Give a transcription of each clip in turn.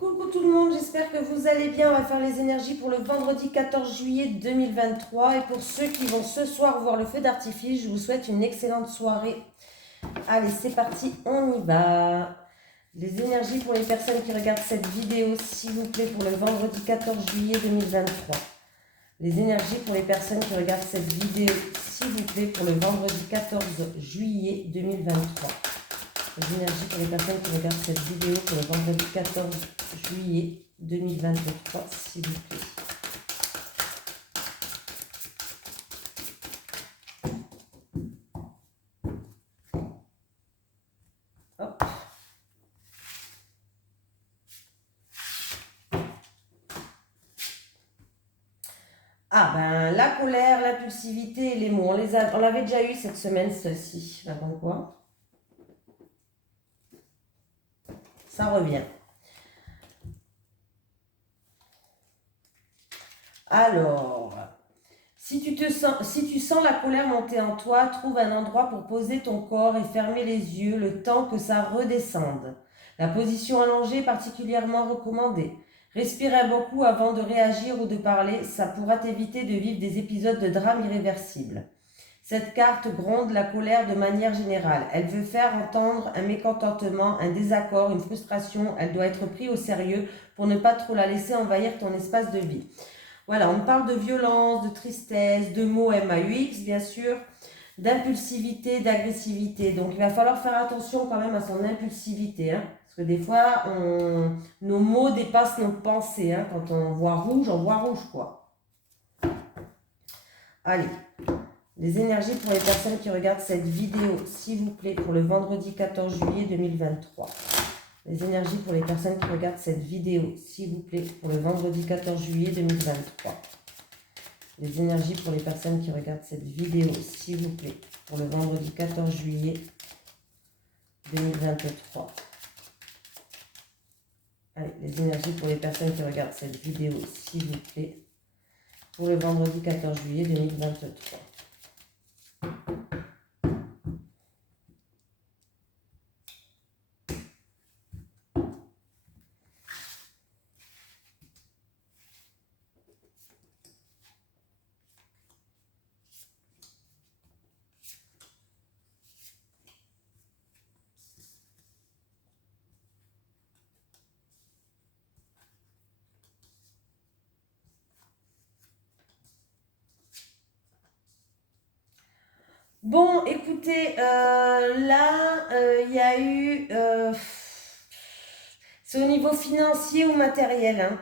Coucou tout le monde, j'espère que vous allez bien. On va faire les énergies pour le vendredi 14 juillet 2023. Et pour ceux qui vont ce soir voir le feu d'artifice, je vous souhaite une excellente soirée. Allez, c'est parti, on y va. Les énergies pour les personnes qui regardent cette vidéo, s'il vous plaît, pour le vendredi 14 juillet 2023. Les énergies pour les personnes qui regardent cette vidéo, s'il vous plaît, pour le vendredi 14 juillet 2023. Les énergies pour les personnes qui regardent cette vidéo pour le vendredi 14 juillet 2023, s'il vous plaît. Hop. Ah ben, la colère, l'impulsivité et les mots, on l'avait déjà eu cette semaine, celle-ci. Avant quoi? Ça revient. Alors, si tu sens la colère monter en toi, trouve un endroit pour poser ton corps et fermer les yeux le temps que ça redescende. La position allongée est particulièrement recommandée. Respire beaucoup avant de réagir ou de parler, ça pourra t'éviter de vivre des épisodes de drame irréversibles. Cette carte gronde la colère de manière générale. Elle veut faire entendre un mécontentement, un désaccord, une frustration. Elle doit être prise au sérieux pour ne pas trop la laisser envahir ton espace de vie. Voilà, on parle de violence, de tristesse, de mots MAUX, bien sûr, d'impulsivité, d'agressivité. Donc, il va falloir faire attention quand même à son impulsivité. Hein, parce que des fois, nos mots dépassent nos pensées. Hein, quand on voit rouge, quoi. Allez. Les énergies pour les personnes qui regardent cette vidéo, s'il vous plaît, pour le vendredi 14 juillet 2023. Les énergies pour les personnes qui regardent cette vidéo, s'il vous plaît, pour le vendredi 14 juillet 2023. Les énergies pour les personnes qui regardent cette vidéo, s'il vous plaît, pour le vendredi 14 juillet 2023. Allez, les énergies pour les personnes qui regardent cette vidéo, s'il vous plaît, pour le vendredi 14 juillet 2023. Bon, écoutez, là, il y a eu... c'est au niveau financier ou matériel. Hein.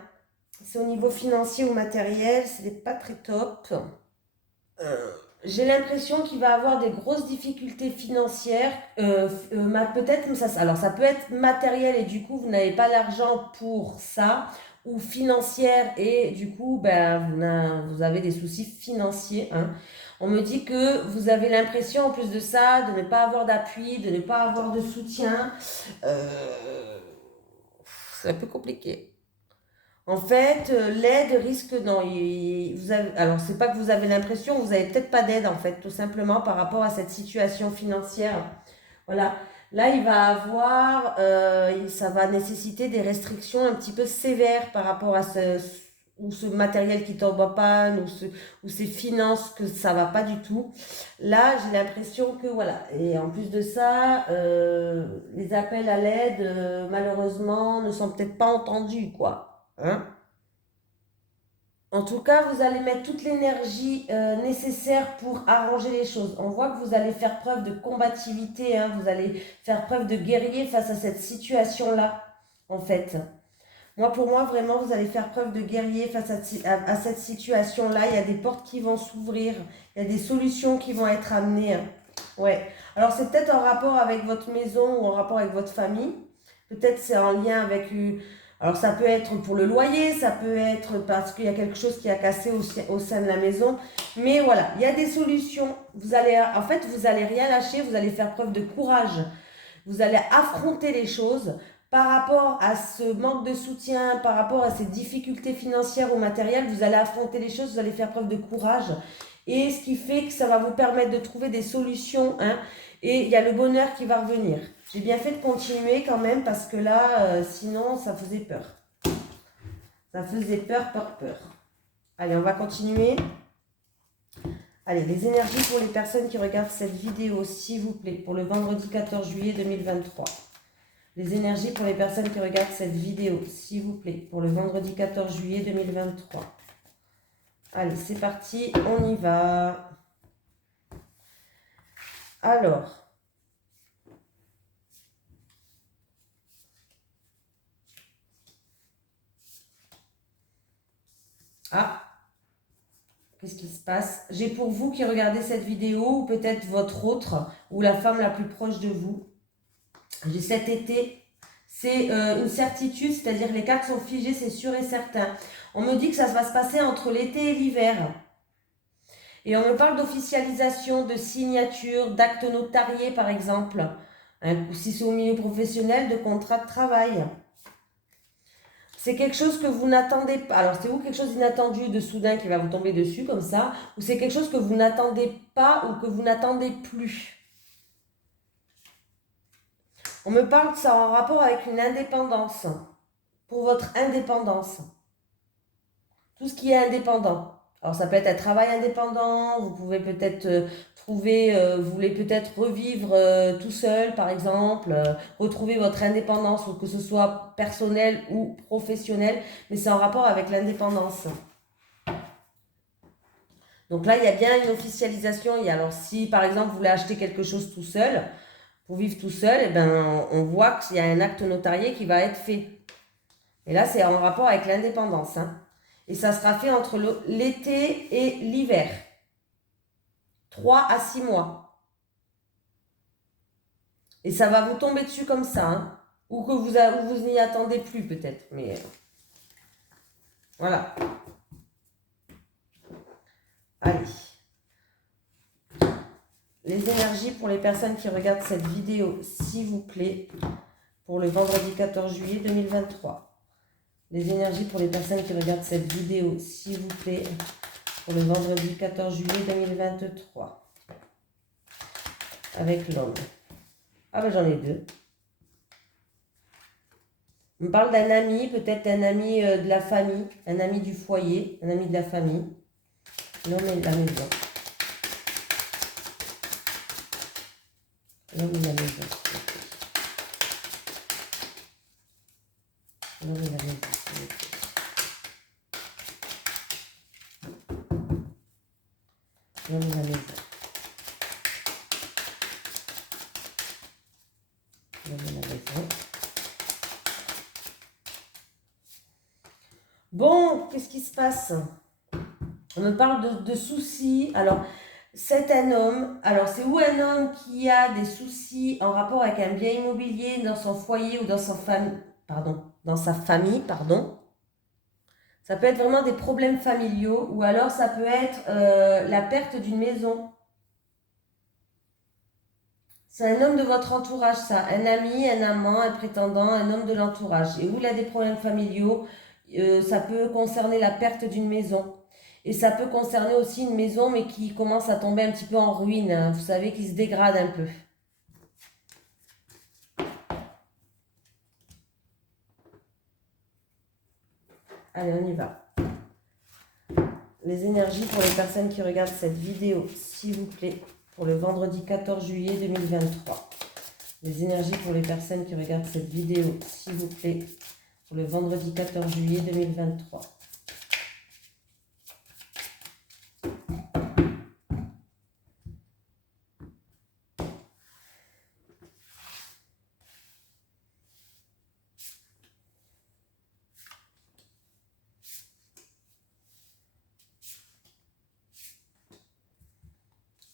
C'est au niveau financier ou matériel, c'est pas très top. J'ai l'impression qu'il va avoir des grosses difficultés financières. Peut-être, alors ça peut être matériel et du coup, vous n'avez pas l'argent pour ça. Ou financière et du coup, ben, vous avez des soucis financiers. Hein. On me dit que vous avez l'impression, en plus de ça, de ne pas avoir d'appui, de ne pas avoir de soutien. C'est un peu compliqué. En fait, l'aide risque, non, alors c'est pas que vous avez l'impression, vous n'avez peut-être pas d'aide en fait, tout simplement par rapport à cette situation financière. Voilà, là il va avoir, ça va nécessiter des restrictions un petit peu sévères par rapport à ce matériel qui tombe en panne, ou ces finances que ça va pas du tout. Là, j'ai l'impression que voilà, et en plus de ça, les appels à l'aide, malheureusement, ne sont peut-être pas entendus, quoi. Hein? En tout cas, vous allez mettre toute l'énergie nécessaire pour arranger les choses. On voit que vous allez faire preuve de combativité, hein, vous allez faire preuve de guerrier face à cette situation-là, en fait. Pour moi, vraiment, vous allez faire preuve de guerrier face à cette situation-là. Il y a des portes qui vont s'ouvrir, il y a des solutions qui vont être amenées. Hein. Ouais. Alors, c'est peut-être en rapport avec votre maison ou en rapport avec votre famille. Peut-être c'est en lien avec... Alors, ça peut être pour le loyer, ça peut être parce qu'il y a quelque chose qui a cassé au sein de la maison. Mais voilà, il y a des solutions. Vous allez rien lâcher, vous allez faire preuve de courage. Vous allez affronter les choses par rapport à ce manque de soutien, par rapport à ces difficultés financières ou matérielles. Vous allez affronter les choses, vous allez faire preuve de courage. Et ce qui fait que ça va vous permettre de trouver des solutions. Hein, et il y a le bonheur qui va revenir. J'ai bien fait de continuer quand même parce que là, sinon, ça faisait peur. Ça faisait peur, peur, peur. Allez, on va continuer. Allez, les énergies pour les personnes qui regardent cette vidéo, s'il vous plaît, pour le vendredi 14 juillet 2023. Les énergies pour les personnes qui regardent cette vidéo, s'il vous plaît, pour le vendredi 14 juillet 2023. Allez, c'est parti, on y va. Alors, qu'est-ce qui se passe? J'ai pour vous qui regardez cette vidéo, ou peut-être votre autre, ou la femme la plus proche de vous. J'ai cet été, c'est une certitude, c'est-à-dire les cartes sont figées, c'est sûr et certain. On me dit que ça va se passer entre l'été et l'hiver. Et on me parle d'officialisation, de signature, d'actes notariés par exemple. Si c'est au milieu professionnel, de contrat de travail. C'est quelque chose que vous n'attendez pas. Alors, c'est ou quelque chose d'inattendu, de soudain qui va vous tomber dessus comme ça, ou c'est quelque chose que vous n'attendez pas ou que vous n'attendez plus. On me parle que ça a un rapport avec une indépendance. Pour votre indépendance. Tout ce qui est indépendant. Alors, ça peut être un travail indépendant, vous pouvez peut-être trouver, vous voulez peut-être revivre tout seul, par exemple, retrouver votre indépendance, ou que ce soit personnel ou professionnel, mais c'est en rapport avec l'indépendance. Donc là, il y a bien une officialisation. Alors, si par exemple, vous voulez acheter quelque chose tout seul, pour vivre tout seul, eh ben, on voit qu'il y a un acte notarié qui va être fait. Et là, c'est en rapport avec l'indépendance. Hein. Et ça sera fait entre l'été et l'hiver. 3 à 6 mois. Et ça va vous tomber dessus comme ça. Hein. Ou que vous n'y attendez plus peut-être. Mais voilà. Allez. Les énergies pour les personnes qui regardent cette vidéo, s'il vous plaît, pour le vendredi 14 juillet 2023. Les énergies pour les personnes qui regardent cette vidéo, s'il vous plaît, pour le vendredi 14 juillet 2023. Avec l'homme. Ah ben j'en ai deux. On me parle d'un ami, peut-être un ami de la famille, un ami du foyer, un ami de la famille. L'homme et la maison. L'homme et la maison. L'homme et la maison. L'homme et la maison. L'homme et la maison. Bon, qu'est-ce qui se passe? On me parle de soucis. Alors, c'est un homme. Alors, c'est ou un homme qui a des soucis en rapport avec un bien immobilier dans son foyer ou dans sa famille. Dans sa famille, pardon. Ça peut être vraiment des problèmes familiaux ou alors ça peut être la perte d'une maison. C'est un homme de votre entourage, ça. Un ami, un amant, un prétendant, un homme de l'entourage. Et où il a des problèmes familiaux, ça peut concerner la perte d'une maison. Et ça peut concerner aussi une maison, mais qui commence à tomber un petit peu en ruine. Hein. Vous savez, qui se dégrade un peu. Allez, on y va. Les énergies pour les personnes qui regardent cette vidéo, s'il vous plaît, pour le vendredi 14 juillet 2023. Les énergies pour les personnes qui regardent cette vidéo, s'il vous plaît, pour le vendredi 14 juillet 2023.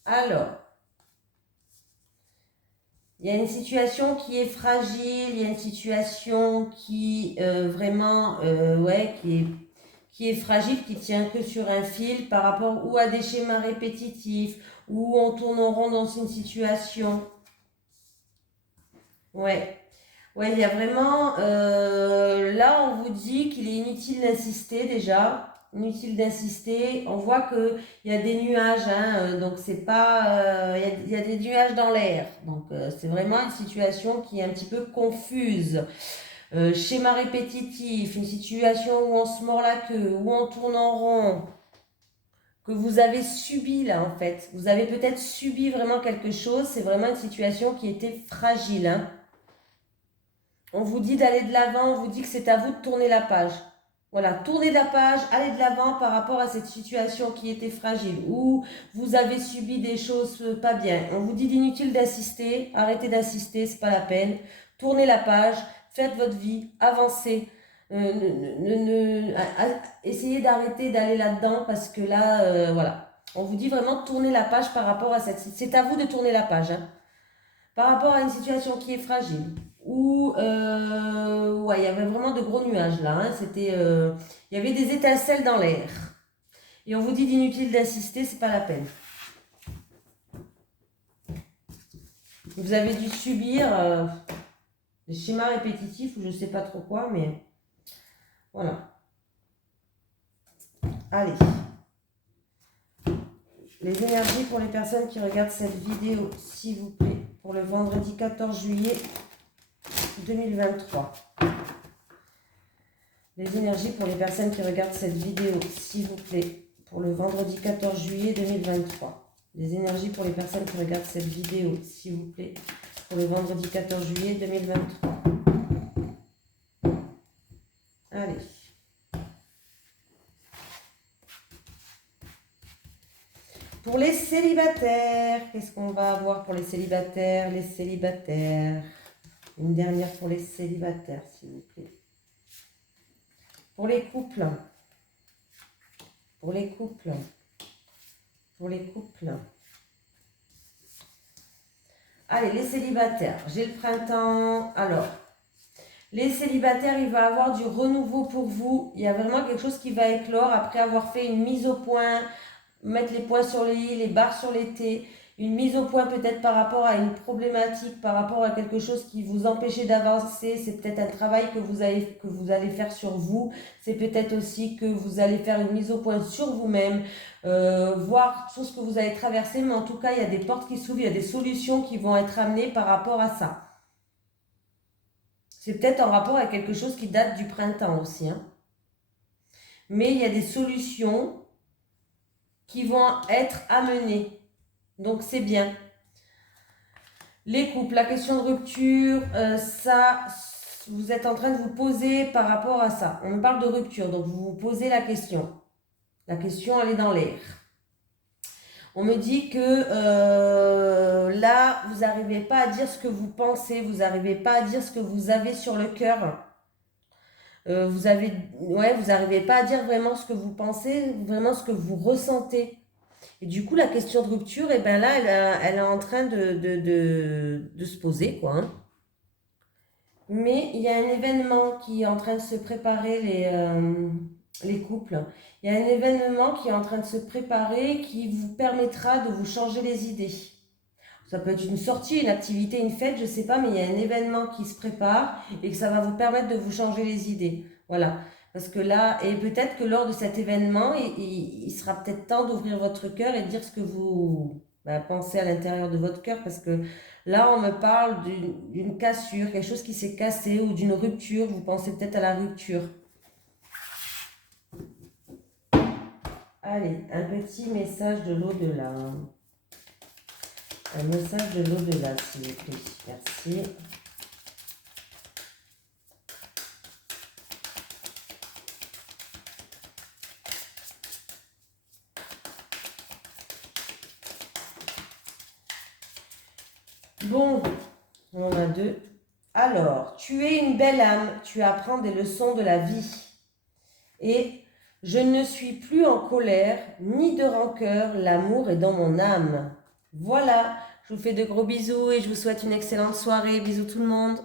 Alors, il y a une situation qui est fragile, il y a une situation qui vraiment, ouais, qui est fragile, qui tient que sur un fil par rapport ou à des schémas répétitifs, ou on tourne en rond dans une situation. Ouais. Ouais, il y a vraiment... là, on vous dit qu'il est inutile d'insister déjà. Inutile d'insister. On voit qu'il y a des nuages, hein, donc c'est pas... il y a des nuages dans l'air. Donc c'est vraiment une situation qui est un petit peu confuse. Schéma répétitif, une situation où on se mord la queue, où on tourne en rond, que vous avez subi là en fait. Vous avez peut-être subi vraiment quelque chose, c'est vraiment une situation qui était fragile. Hein. On vous dit d'aller de l'avant, on vous dit que c'est à vous de tourner la page. Voilà, tournez la page, allez de l'avant par rapport à cette situation qui était fragile, où vous avez subi des choses pas bien. On vous dit d'inutile d'assister, arrêtez d'assister, c'est pas la peine. Tournez la page, faites votre vie, avancez. Essayez d'arrêter d'aller là-dedans parce que là, voilà. On vous dit vraiment de tourner la page par rapport à cette... C'est à vous de tourner la page. Hein. Par rapport à une situation qui est fragile, où ouais, il y avait vraiment de gros nuages là. Hein, il y avait des étincelles dans l'air. Et on vous dit d'inutile d'assister, c'est pas la peine. Vous avez dû subir des schémas répétitifs ou je sais pas trop quoi, mais voilà. Allez. Les énergies pour les personnes qui regardent cette vidéo, s'il vous plaît, pour le vendredi 14 juillet 2023. Les énergies pour les personnes qui regardent cette vidéo, s'il vous plaît, pour le vendredi 14 juillet 2023. Les énergies pour les personnes qui regardent cette vidéo, s'il vous plaît, pour le vendredi 14 juillet 2023. Allez. Pour les célibataires, qu'est-ce qu'on va avoir pour les célibataires? Les célibataires. Une dernière pour les célibataires, s'il vous plaît. Pour les couples. Pour les couples. Pour les couples. Allez, les célibataires. J'ai le printemps. Alors, les célibataires, il va y avoir du renouveau pour vous. Il y a vraiment quelque chose qui va éclore après avoir fait une mise au point, mettre les points sur les i, les barres sur les t. Une mise au point peut-être par rapport à une problématique, par rapport à quelque chose qui vous empêchait d'avancer. C'est peut-être un travail que vous allez faire sur vous. C'est peut-être aussi que vous allez faire une mise au point sur vous-même, voir tout ce que vous allez traverser. Mais en tout cas, il y a des portes qui s'ouvrent, il y a des solutions qui vont être amenées par rapport à ça. C'est peut-être en rapport avec quelque chose qui date du printemps aussi. Hein. Mais il y a des solutions qui vont être amenées. Donc, c'est bien. Les couples, la question de rupture, ça, vous êtes en train de vous poser par rapport à ça. On parle de rupture, donc vous vous posez la question. La question, elle est dans l'air. On me dit que là, vous n'arrivez pas à dire ce que vous pensez, vous n'arrivez pas à dire ce que vous avez sur le cœur. Vous n'arrivez pas à dire vraiment ce que vous pensez, vraiment ce que vous ressentez. Et du coup, la question de rupture, et ben là, elle est en train de se poser, quoi. Hein. Mais il y a un événement qui est en train de se préparer, les couples. Il y a un événement qui est en train de se préparer qui vous permettra de vous changer les idées. Ça peut être une sortie, une activité, une fête, je ne sais pas, mais il y a un événement qui se prépare et que ça va vous permettre de vous changer les idées. Voilà. Parce que là, et peut-être que lors de cet événement, il sera peut-être temps d'ouvrir votre cœur et de dire ce que vous pensez à l'intérieur de votre cœur. Parce que là, on me parle d'une cassure, quelque chose qui s'est cassé ou d'une rupture. Vous pensez peut-être à la rupture. Allez, un petit message de l'au-delà. Un message de l'au-delà, s'il vous plaît. Merci. Bon, on a deux. Alors, tu es une belle âme, tu apprends des leçons de la vie. Et je ne suis plus en colère, ni de rancœur, l'amour est dans mon âme. Voilà, je vous fais de gros bisous et je vous souhaite une excellente soirée. Bisous tout le monde.